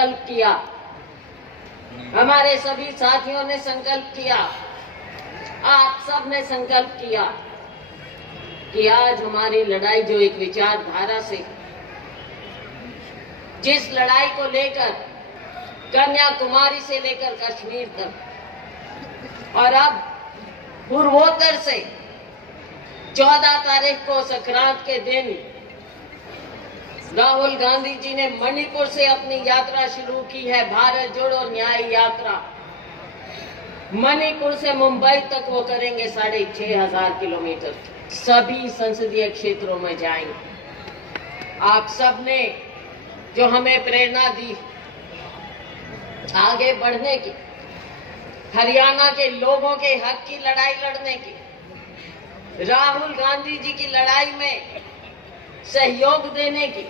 संकल्प किया, हमारे सभी साथियों ने संकल्प किया, आप सब ने संकल्प किया कि आज हमारी लड़ाई जो एक विचारधारा से, जिस लड़ाई को लेकर कन्याकुमारी से लेकर कश्मीर तक और अब पूर्वोत्तर से 14 तारीख को संक्रांत के दिन राहुल गांधी जी ने मणिपुर से अपनी यात्रा शुरू की है, भारत जोड़ो न्याय यात्रा। मणिपुर से मुंबई तक वो करेंगे 6,500 किलोमीटर, सभी संसदीय क्षेत्रों में जाएंगे। आप सब ने जो हमें प्रेरणा दी आगे बढ़ने की, हरियाणा के लोगों के हक की लड़ाई लड़ने की, राहुल गांधी जी की लड़ाई में सहयोग देने की,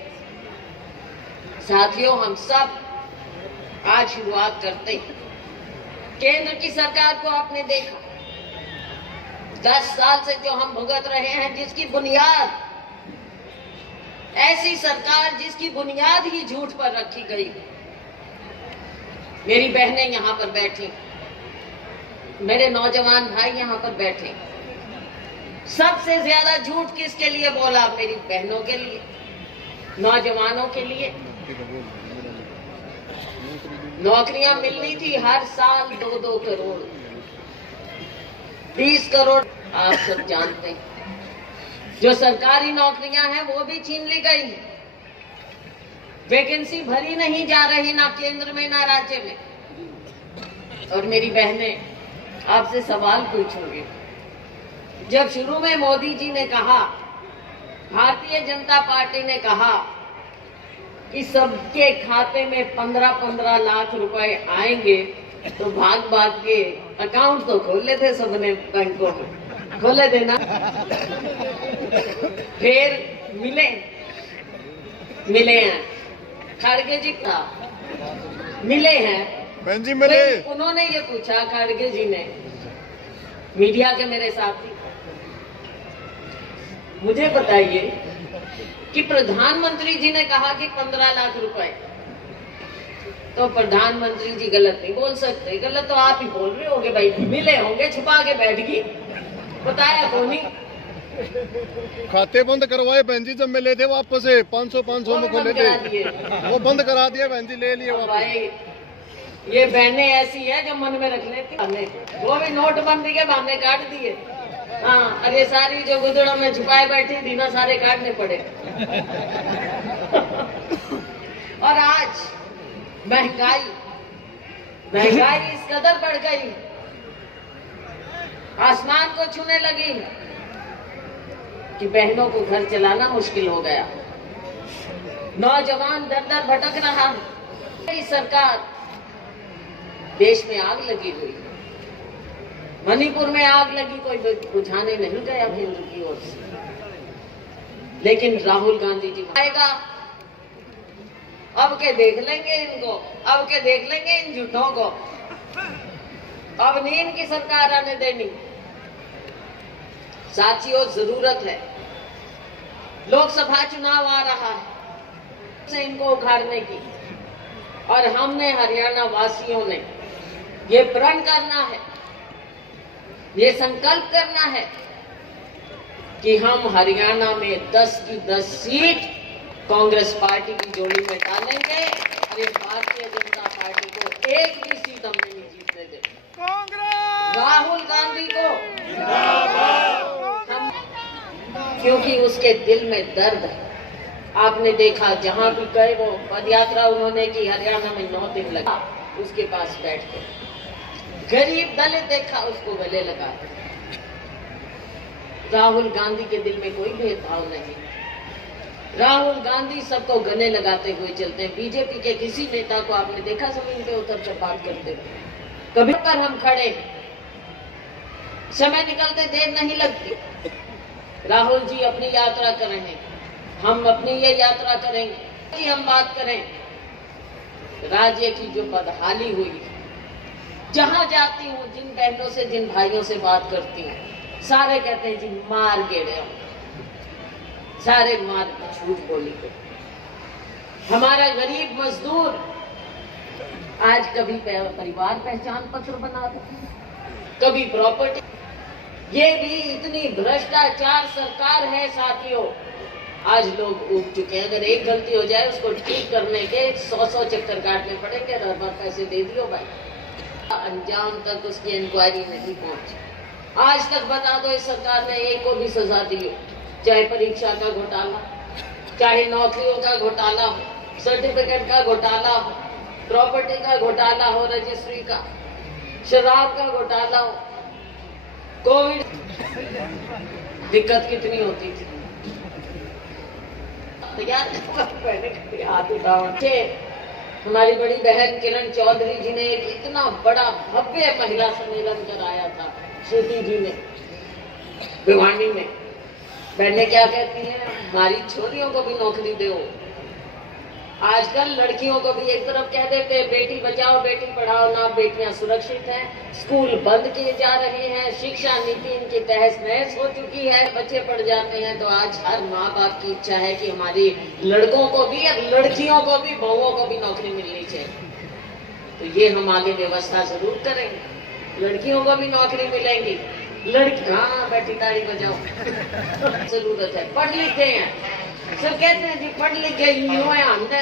साथियों हम सब आज शुरुआत करते हैं। केंद्र की सरकार को आपने देखा, 10 साल से जो हम भुगत रहे हैं, जिसकी बुनियाद, ऐसी सरकार जिसकी बुनियाद ही झूठ पर रखी गई। मेरी बहनें यहां पर बैठी, मेरे नौजवान भाई यहां पर बैठे, सबसे ज्यादा झूठ किसके लिए बोला? मेरी बहनों के लिए, नौजवानों के लिए। नौकरियां मिलनी थी हर साल 2-2 करोड़, 30 करोड़ आप सब जानते हैं। जो सरकारी नौकरियां हैं वो भी छीन ली गई, वैकेंसी भरी नहीं जा रही, ना केंद्र में ना राज्य में। और मेरी बहनें आपसे सवाल पूछूंगी, जब शुरू में मोदी जी ने कहा, भारतीय जनता पार्टी ने कहा कि सबके खाते में 15-15 लाख रुपए आएंगे, तो भाग भाग के अकाउंट तो खोले थे सबने, बैंकों में खोले थे ना। फिर मिले हैं खड़गे जी का, मिले हैं बहन जी मिले। उन्होंने ये पूछा, खड़गे जी ने, मीडिया के मेरे साथी, मुझे बताइए कि प्रधानमंत्री जी ने कहा कि 15 लाख रुपए, तो प्रधानमंत्री जी गलत नहीं बोल सकते। गलत तो आप ही बोल रहे होगे भाई, मिले होंगे, छुपा के बैठ गई, बताया को नहीं। खाते बंद करवाए बहन जी, जब मिले थे वापस 500 में खोले थे, वो बंद करा दिया बहन जी, ले लिए वापस। ये बहनें ऐसी है जो मन में रख लेती है, वो भी नोटबंदी के बहाने काट दिए। हाँ, अरे सारी जो गुदड़ों में छुपाए बैठी थी ना, सारे काटने पड़े। और आज महंगाई इस कदर बढ़ गई, आसमान को छूने लगी कि बहनों को घर चलाना मुश्किल हो गया। नौजवान दर दर भटक रहा है। सरकार, देश में आग लगी हुई, मणिपुर में आग लगी, कोई बुझाने नहीं गया केंद्र की ओर से। लेकिन राहुल गांधी जी आएगा, अब के देख लेंगे इनको, अब के देख लेंगे इन झूठों को। अब नहीं इनकी सरकार आने देनी। साथियों, जरूरत है, लोकसभा चुनाव आ रहा है, से इनको उखाड़ने की। और हमने, हरियाणा वासियों ने ये प्रण करना है, ये संकल्प करना है कि हम हरियाणा में 10 की 10 सीट कांग्रेस पार्टी की जोड़ी में डालेंगे और इस भारतीय जनता पार्टी को एक भी सीट हम नहीं जीतने देंगे। राहुल गांधी को हम, क्योंकि उसके दिल में दर्द है। आपने देखा, जहां भी गए वो पदयात्रा उन्होंने की, हरियाणा में 9 दिन लगा, उसके पास बैठ के गरीब दलित देखा, उसको गले लगा। राहुल गांधी के दिल में कोई भेदभाव नहीं। राहुल गांधी सबको गले लगाते हुए चलते हैं। बीजेपी के किसी नेता को आपने देखा जमीन पे उतर कर बात करते हुए? कभी पर हम खड़े हैं, समय निकलते देर नहीं लगती। राहुल जी अपनी यात्रा कर रहे हैं, हम अपनी ये यात्रा करेंगे कि हम बात करें राज्य की जो बदहाली हुई। जहां जाती हूँ, जिन बहनों से, जिन भाइयों से बात करती हूँ, सारे कहते हैं जी मार गेड़े, सारे मार झूठ बोली को। हमारा गरीब मजदूर आज कभी परिवार पहचान पत्र बना दो, कभी प्रॉपर्टी। ये भी इतनी भ्रष्टाचार सरकार है साथियों, आज लोग उग चुके हैं। अगर एक गलती हो जाए उसको ठीक करने के 100 चक्कर काटने पड़ेंगे। हर बार पैसे दे दियो भाई, अंजाम तक उसकी इंक्वायरी नहीं पहुंची। आज तक बता दो इस सरकार ने एक को भी सजा दी हो, चाहे परीक्षा का घोटाला, चाहे नौकरियों का घोटाला हो, सर्टिफिकेट का घोटाला हो, प्रॉपर्टी का घोटाला हो, रजिस्ट्री का, शराब का घोटाला हो, कोविड दिक्कत कितनी होती थी। हाथ उठाओ। हमारी बड़ी बहन किरण चौधरी जी ने एक इतना बड़ा भव्य महिला सम्मेलन कराया था श्रुति जी ने भिवानी में। बहनें क्या कहती हैं, हमारी छोरियों को भी नौकरी दो। आजकल लड़कियों को भी एक तरफ कह देते हैं बेटी बचाओ बेटी पढ़ाओ, ना बेटियां सुरक्षित हैं, स्कूल बंद किए जा रहे हैं, शिक्षा नीति इनकी तहस नहस हो चुकी है, बच्चे पढ़ जाते हैं। तो आज हर माँ बाप की इच्छा है कि हमारी लड़कों को भी और लड़कियों को भी, बहुओं को भी नौकरी मिलनी चाहिए। तो ये हम आगे व्यवस्था जरूर करेंगे, लड़कियों को भी नौकरी मिलेंगी। लड़की हाँ बैठी ताड़ी बजाओ जरूरत है, पढ़ लिख गए हैं सब कहते हैं जी पढ़ लिख गए यूं है हमने।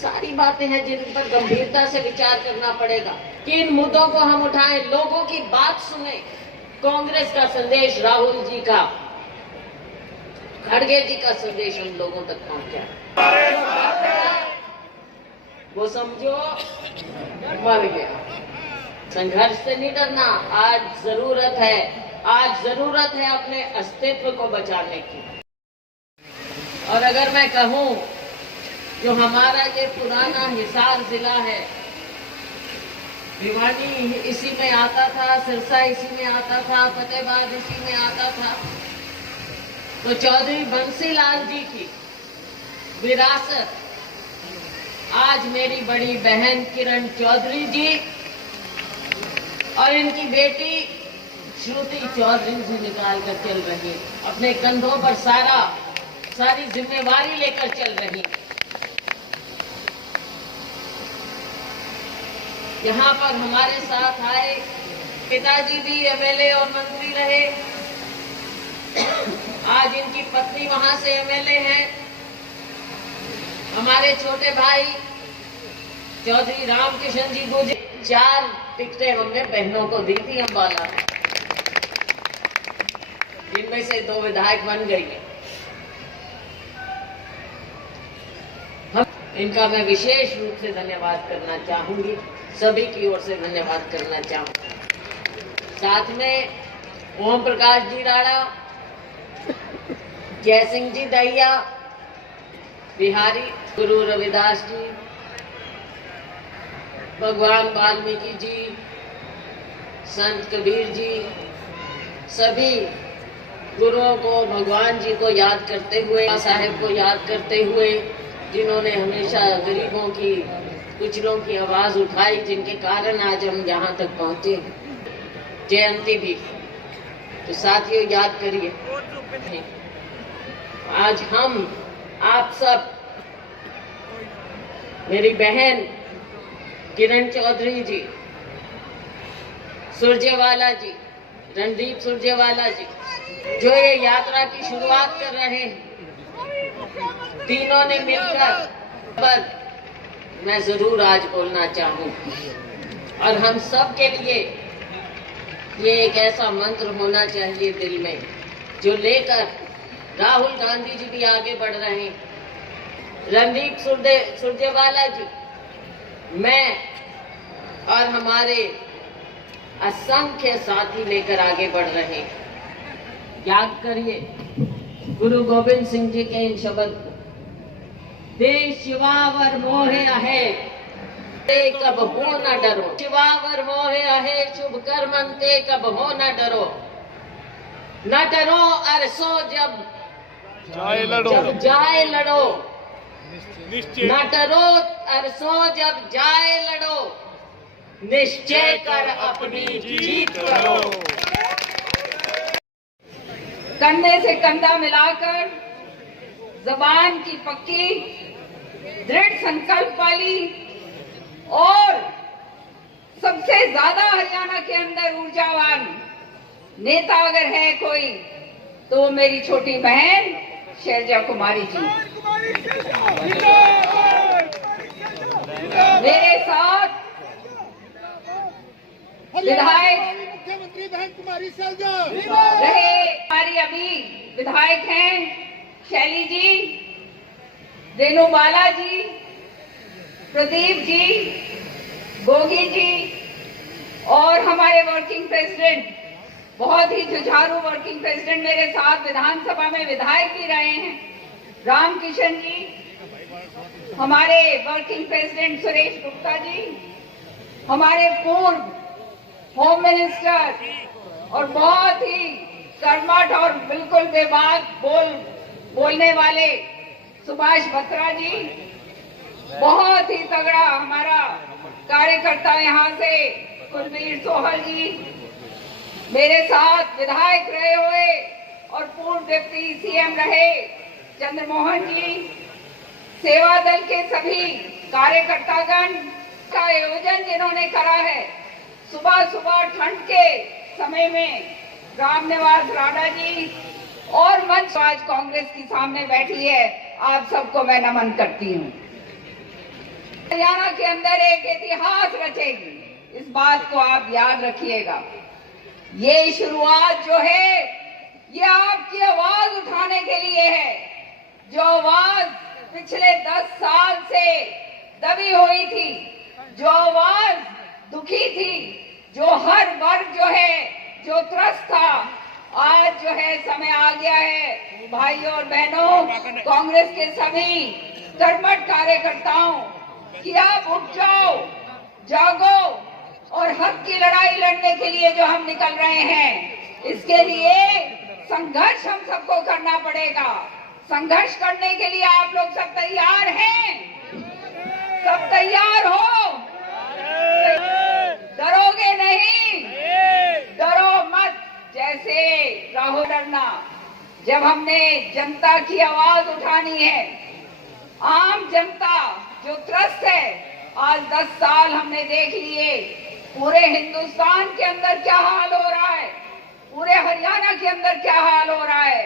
सारी बातें हैं जिन पर गंभीरता से विचार करना पड़ेगा कि इन मुद्दों को हम उठाएं, लोगों की बात सुने। कांग्रेस का संदेश, राहुल जी का, खड़गे जी का संदेश हम लोगों तक पहुंचा, वो समझो मर गया। संघर्ष से नहीं डरना, आज जरूरत है अपने अस्तित्व को बचाने की। और अगर मैं कहूं जो हमारा ये पुराना हिसार जिला है, भिवानी इसी में आता था, सिरसा इसी में आता था, फतेहाबाद इसी में आता था, तो चौधरी बंसीलाल जी की विरासत आज मेरी बड़ी बहन किरण चौधरी जी और इनकी बेटी श्रुति चौधरी जी निकाल कर चल रही, अपने कंधों पर सारी जिम्मेवारी लेकर चल रही। यहाँ पर हमारे साथ आए पिताजी भी एमएलए और मंत्री रहे, आज इनकी पत्नी वहां से एमएलए हैं। हमारे छोटे भाई चौधरी रामकिशन जी गुजर, 4 टिकटें हमने बहनों को दी थी अम्बाला, जिनमें से 2 विधायक बन गई है। इनका मैं विशेष रूप से धन्यवाद करना चाहूंगी, सभी की ओर से धन्यवाद करना चाहूंगी। साथ में ओम प्रकाश जी राणा, जय सिंह जी दहिया, बिहारी, गुरु रविदास जी, भगवान वाल्मीकि जी, संत कबीर जी, सभी गुरुओं को, भगवान जी को याद करते हुए, साहेब को याद करते हुए, जिन्होंने हमेशा गरीबों की, कुचलों की आवाज उठाई, जिनके कारण आज हम यहाँ तक पहुंचे। जयंती भी तो साथियों याद करिए, आज हम आप सब, मेरी बहन किरण चौधरी जी, सुरजेवाला जी, रणदीप सुरजेवाला जी, जो ये यात्रा की शुरुआत कर रहे हैं, तीनों ने मिलकर, पर मैं जरूर आज बोलना चाहूं, और हम सब के लिए ये एक ऐसा मंत्र होना चाहिए दिल में, जो लेकर राहुल गांधी जी भी आगे बढ़ रहे हैं, रणदीप सुरजेवाला जी, मैं और हमारे असंख्य साथी लेकर आगे बढ़ रहे हैं। याद करिए गुरु गोविंद सिंह जी के इन शब्द को, देश शिवावर मोहे अहे ते कब हो न डरो, शिवावर मोहे अहे शुभ कर्मंते कब हो न डरो, न डरो अरसो जब जाए लड़ो, न डरो अरसो जब जाए लड़ो, निश्चय कर अपनी जीत करो। कंधे से कंधा मिलाकर जबान की पक्की दृढ़ संकल्प वाली और के अंदर ऊर्जावान नेता अगर है कोई तो मेरी छोटी बहन शैलजा कुमारी जी। मेरे साथ विधायक मुख्यमंत्री बहन कुमारी शैलजा रहे, हमारी अभी विधायक हैं शैली जी, रेणुबाला जी, प्रदीप जी, गोगी जी और हमारे वर्किंग प्रेसिडेंट, बहुत ही जुझारू वर्किंग प्रेसिडेंट मेरे साथ विधानसभा में विधायक भी रहे हैं, रामकिशन जी, हमारे वर्किंग प्रेसिडेंट सुरेश गुप्ता जी, हमारे पूर्व होम मिनिस्टर और बहुत ही कर्मठ और बिल्कुल बेबाक बोलने वाले सुभाष बत्रा जी, बहुत ही तगड़ा हमारा कार्यकर्ता यहाँ से कुलबीर सोहल जी, मेरे साथ विधायक रहे हुए और पूर्व डिप्टी सीएम रहे चंद्रमोहन जी, सेवा दल के सभी कार्यकर्तागण का आयोजन जिन्होंने करा है, सुबह सुबह ठंड के समय में राम निवास राणा जी और मंच आज कांग्रेस की सामने बैठी है, आप सबको मैं नमन करती हूँ। हरियाणा के अंदर एक इतिहास रचेगी, इस बात को आप याद रखिएगा। ये शुरुआत जो है ये आपकी आवाज उठाने के लिए है, जो आवाज पिछले 10 साल से दबी हुई थी, जो आवाज दुखी थी, जो हर वर्ग जो है जो त्रस्त था, आज जो है समय आ गया है भाइयों और बहनों, कांग्रेस के सभी कर्मठ कार्यकर्ताओं कि आप उठ जाओ, जागो और हक की लड़ाई लड़ने के लिए जो हम निकल रहे हैं, इसके लिए संघर्ष हम सबको करना पड़ेगा। संघर्ष करने के लिए आप लोग सब तैयार हैं? सब तैयार हो? डरोगे नहीं, डरो मत। जैसे राहुल डरना, जब हमने जनता की आवाज उठानी है, आम जनता जो त्रस्त है, आज 10 साल हमने देख लिए पूरे हिंदुस्तान के अंदर क्या हाल हो रहा है, पूरे हरियाणा के अंदर क्या हाल हो रहा है।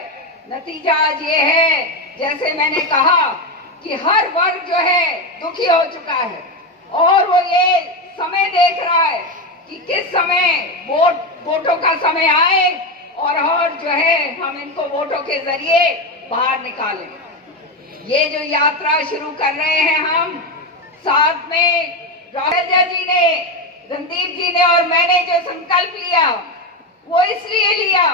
नतीजा आज ये है, जैसे मैंने कहा कि हर वर्ग जो है दुखी हो चुका है और वो ये समय देख रहा है कि किस समय वोटों का समय आए और जो है हम इनको वोटों के जरिए बाहर निकालें। ये जो यात्रा शुरू कर रहे हैं हम, साथ में राहुल जी ने, रणदीप जी ने और मैंने जो संकल्प लिया, वो इसलिए लिया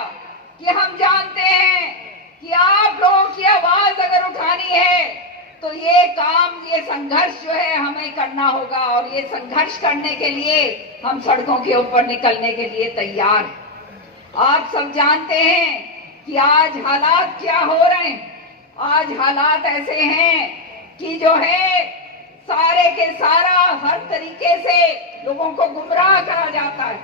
कि हम जानते हैं कि आप लोगों की आवाज अगर उठानी है तो ये काम, ये संघर्ष जो है हमें करना होगा और ये संघर्ष करने के लिए हम सड़कों के ऊपर निकलने के लिए तैयार हैं। आप सब जानते हैं कि आज हालात क्या हो रहे हैं। आज हालात ऐसे हैं कि जो है सारे के सारा हर तरीके से लोगों को गुमराह करा जाता है।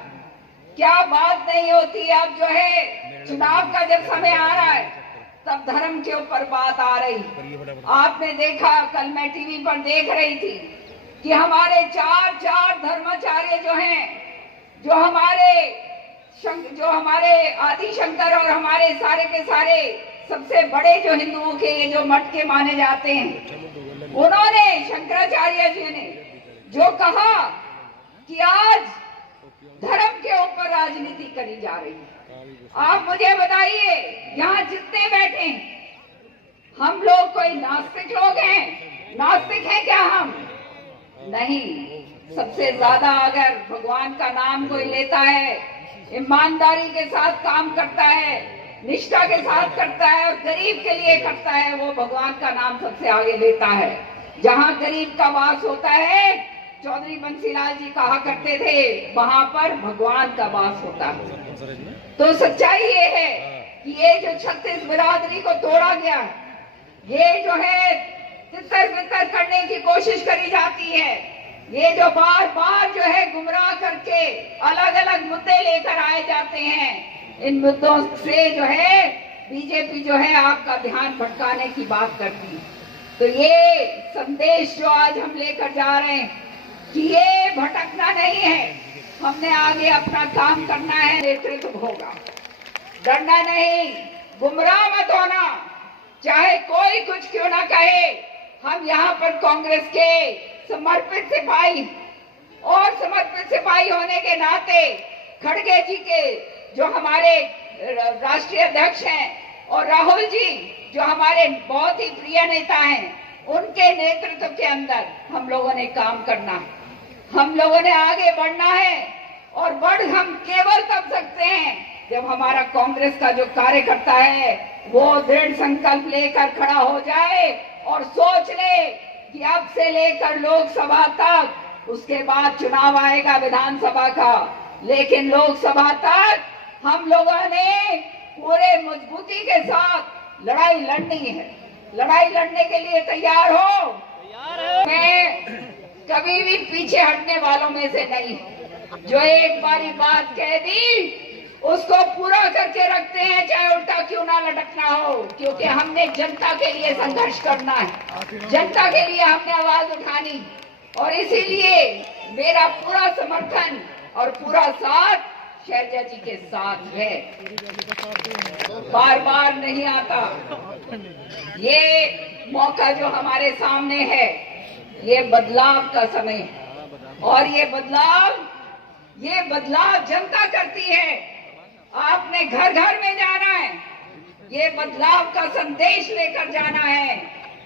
क्या बात नहीं होती, अब जो है चुनाव का जब समय आ रहा है तब धर्म के ऊपर बात आ रही। आपने देखा, कल मैं टीवी पर देख रही थी कि हमारे चार धर्माचार्य जो हैं, जो हमारे आदि शंकर और हमारे सारे के सारे सबसे बड़े जो हिंदुओं के ये जो मठ के माने जाते हैं, उन्होंने, शंकराचार्य जी ने जो कहा कि आज धर्म के ऊपर राजनीति करी जा रही है। आप मुझे बताइए, यहाँ जितने बैठे हम लोग कोई नास्तिक लोग हैं? नास्तिक हैं क्या हम? नहीं। सबसे ज्यादा अगर भगवान का नाम कोई लेता है, ईमानदारी के साथ काम करता है, निष्ठा के साथ करता है और गरीब के लिए करता है, वो भगवान का नाम सबसे आगे लेता है। जहाँ गरीब का वास होता है, चौधरी बंसीलाल जी कहा करते थे, वहां पर भगवान का वास होता है। तो सच्चाई ये है कि ये जो 36 बिरादरी को तोड़ा गया, ये जो है तितर बितर करने की कोशिश करी जाती है, ये जो बार बार जो है गुमराह करके अलग अलग मुद्दे लेकर आए जाते हैं, इन मुद्दों से जो है बीजेपी जो है आपका ध्यान भटकाने की बात करती है। तो ये संदेश जो आज हम लेकर जा रहे हैं, कि ये भटकना नहीं है, हमने आगे अपना काम करना है, नेतृत्व होगा। डरना नहीं, गुमराह मत होना, चाहे कोई कुछ क्यों ना कहे। हम यहाँ पर कांग्रेस के समर्पित सिपाही और समर्पित सिपाही होने के नाते खड़गे जी के जो हमारे राष्ट्रीय अध्यक्ष हैं और राहुल जी जो हमारे बहुत ही प्रिय नेता हैं, उनके नेतृत्व के अंदर हम लोगों ने काम करना है, हम लोगों ने आगे बढ़ना है। और बढ़ हम केवल तब सकते हैं जब हमारा कांग्रेस का जो कार्यकर्ता है वो दृढ़ संकल्प लेकर खड़ा हो जाए और सोच ले कि अब से लेकर लोकसभा तक, उसके बाद चुनाव आएगा विधानसभा का, लेकिन लोकसभा तक हम लोगों ने पूरे मजबूती के साथ लड़ाई लड़नी है। लड़ाई लड़ने के लिए तैयार हो? मैं कभी भी पीछे हटने वालों में से नहीं हूं। जो एक बारी बात कह दी उसको पूरा करके रखते हैं, चाहे उल्टा क्यों ना लटकना हो, क्योंकि हमने जनता के लिए संघर्ष करना है, जनता के लिए हमने आवाज उठानी। और इसीलिए मेरा पूरा समर्थन और पूरा साथ शैलजा जी के साथ है, बार बार नहीं आता। ये मौका जो हमारे सामने है, ये बदलाव का समय है और ये बदलाव जनता करती है। आपने घर घर में जाना है, ये बदलाव का संदेश लेकर जाना है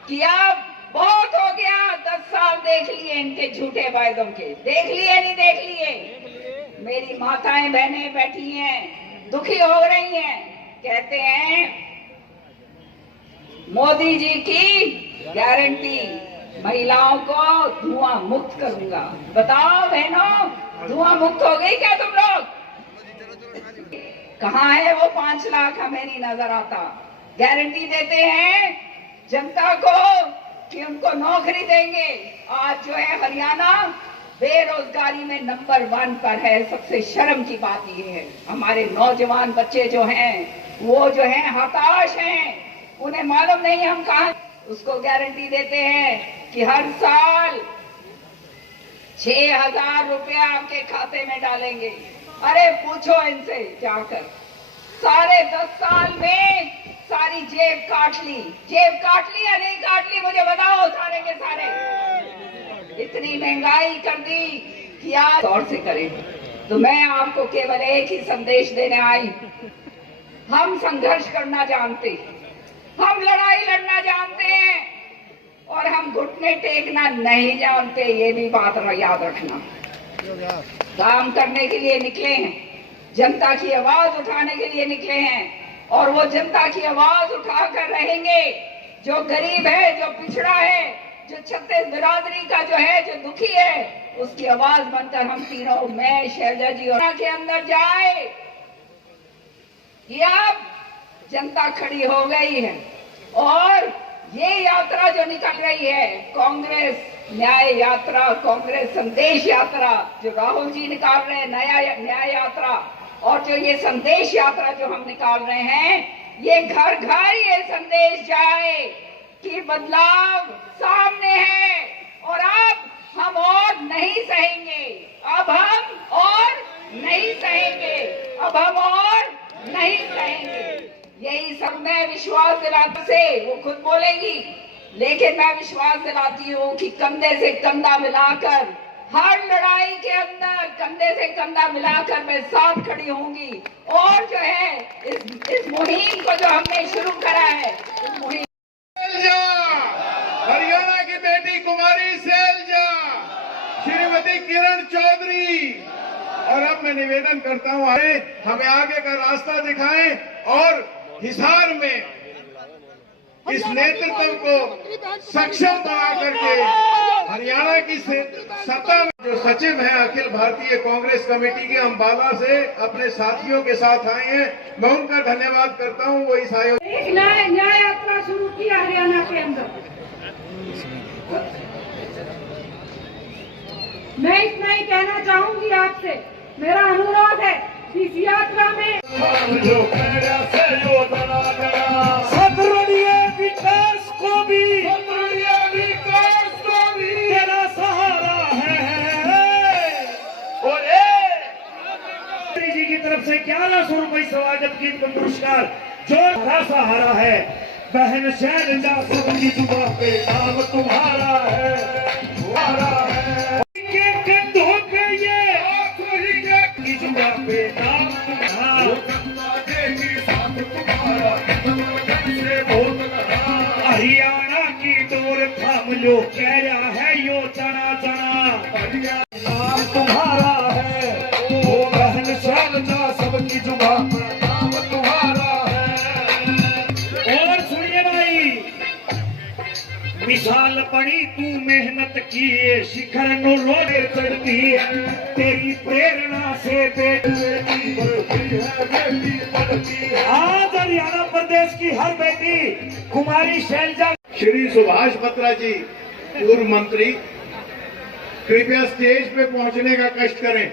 कि अब बहुत हो गया, 10 साल देख लिए इनके झूठे वायदों के, देख लिए नहीं देख लिए। मेरी माताएं बहनें बैठी हैं, दुखी हो रही हैं, कहते हैं मोदी जी की गारंटी, महिलाओं को धुआं मुक्त करूंगा। बताओ बहनों, धुआं मुक्त हो गई क्या तुम लोग? कहाँ है वो 5 लाख? हमें नहीं नजर आता। गारंटी देते हैं जनता को कि उनको नौकरी देंगे। आज जो है हरियाणा बेरोजगारी में नंबर 1 पर है। सबसे शर्म की बात ये है, हमारे नौजवान बच्चे जो हैं वो जो हैं हताश हैं, उन्हें मालूम नहीं हम कहाँ। उसको गारंटी देते हैं कि हर साल 6,000 रुपया आपके खाते में डालेंगे। अरे पूछो इनसे जाकर, सारे 10 साल में सारी जेब काट ली या नहीं काट ली, मुझे बताओ सारे के सारे। इतनी महंगाई कर दी कि आज और से करें। तो मैं आपको केवल एक ही संदेश देने आई, हम संघर्ष करना जानते हैं, हम लड़ाई लड़ना जानते हैं और हम घुटने टेकना नहीं जानते, ये भी बात याद रखना। काम करने के लिए निकले हैं, जनता की आवाज उठाने के लिए निकले हैं और वो जनता की आवाज उठाकर रहेंगे। जो गरीब है, जो पिछड़ा है, जो छत्तीस बिरादरी का जो है, जो दुखी है, उसकी आवाज बनकर हम तीनों, मैं, शैलजा जी और के अंदर जाए। ये अब जनता खड़ी हो गई है और ये यात्रा जो निकल रही है, कांग्रेस न्याय यात्रा, कांग्रेस संदेश यात्रा जो राहुल जी निकाल रहे हैं, नया न्याय यात्रा, और जो ये संदेश यात्रा जो हम निकाल रहे हैं, ये घर घर ये संदेश जाए कि बदलाव सामने है और अब हम और नहीं सहेंगे, अब हम और नहीं सहेंगे, अब हम और नहीं सहेंगे। यही सब मैं विश्वास दिलाते से, वो खुद बोलेंगी, लेकिन मैं विश्वास दिलाती हूँ कि कंधे से कंधा मिलाकर हर लड़ाई के अंदर कंधे से कंधा मिलाकर मैं साथ खड़ी होंगी। और जो है इस मुहिम को जो हमने शुरू करा है, इस मुहिम हरियाणा की बेटी कुमारी शैलजा, श्रीमती किरण चौधरी। और अब मैं निवेदन करता हूँ, हमें आगे का रास्ता दिखाएं और हिसार में इस नेतृत्व को सक्षम बना करके हरियाणा की सत्ता में जो सचिव हैं अखिल भारतीय कांग्रेस कमेटी के अंबाला से अपने साथियों के साथ आए हैं, मैं उनका धन्यवाद करता हूं। वो इस आयोग एक न्याय यात्रा शुरू की हरियाणा के अंदर। मैं इतना ही कहना चाहूंगी आपसे, मेरा अनुरोध है इस यात्रा में विकास को भी तेरा सहारा है। 1100 रुपए स्वागत गीत का पुरस्कार जो सहारा है। बहन शैलजा सबकी जुबान पे नाम तुम्हारा है, तुम्हारा है। के कंधों पे ये की जुबान पे नाम तुम्हारा, हरियाणा की डोर थाम लो, कह रहा है यो जना जना नाम तुम्हारा है। वो बहन शैलजा सबकी जुबान पे नाम तुम्हारा है। और सुनिए भाई, मिसाल पड़ी तू मेहनत की शिखर नो रोडे चढ़ती है, तेरी प्रेरणा से बेटी बढ़ती है। आज हरियाणा प्रदेश की हर बेटी कुमारी शैलजा। श्री सुभाष बत्रा जी पूर्व मंत्री, कृपया स्टेज पे पहुंचने का कष्ट करें।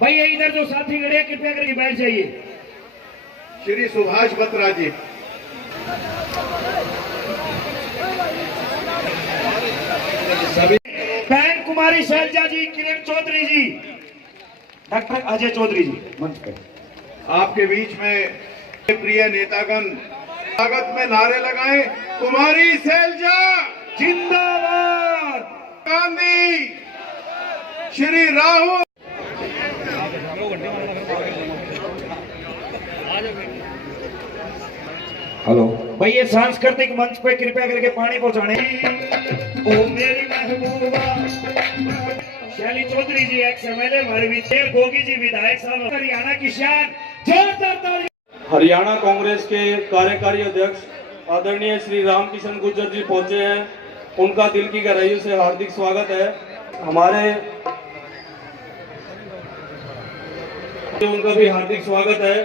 भैया इधर जो साथी खड़े कृपया करके बैठ जाइए। श्री सुभाष बत्रा जी। सभी बहन कुमारी शैलजा जी, किरण चौधरी जी, डॉक्टर अजय चौधरी जी मंच पे। आपके बीच में प्रिय नेतागण स्वागत में नारे लगाएं। कुमारी शैलजा जिंदाबाद, गांधी, श्री राहुल। हेलो भैया, सांस्कृतिक मंच पे कृपया करके पानी पहुंचाने। ओ मेरी महबूबा शैली चौधरी जी, एक्स एमएलए मरवी, गोगी जी विधायक साहब, हरियाणा की शान, जोरदार ताली। हरियाणा कांग्रेस के कार्यकारी अध्यक्ष आदरणीय श्री रामकिशन गुर्जर जी पहुंचे हैं, उनका दिल की गहराइयों से हार्दिक स्वागत है। हमारे उनका भी हार्दिक स्वागत है।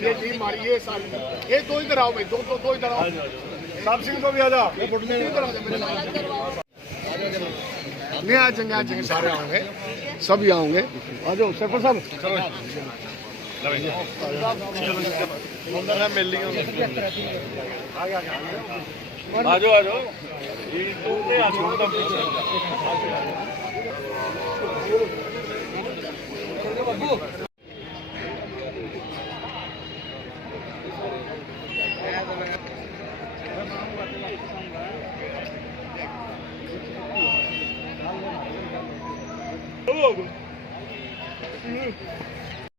ये टीम हमारी ये साल ये दो इधर आओ भाई, दो इधर आओ। साहब सिंह को भी आ जा, इधर आ जा मेरे साथ। नहीं आ जाएंगे सारे आएंगे, सभी आएंगे। आ जाओ सरपंच साहब, मिल ली आ जाओ। Oh,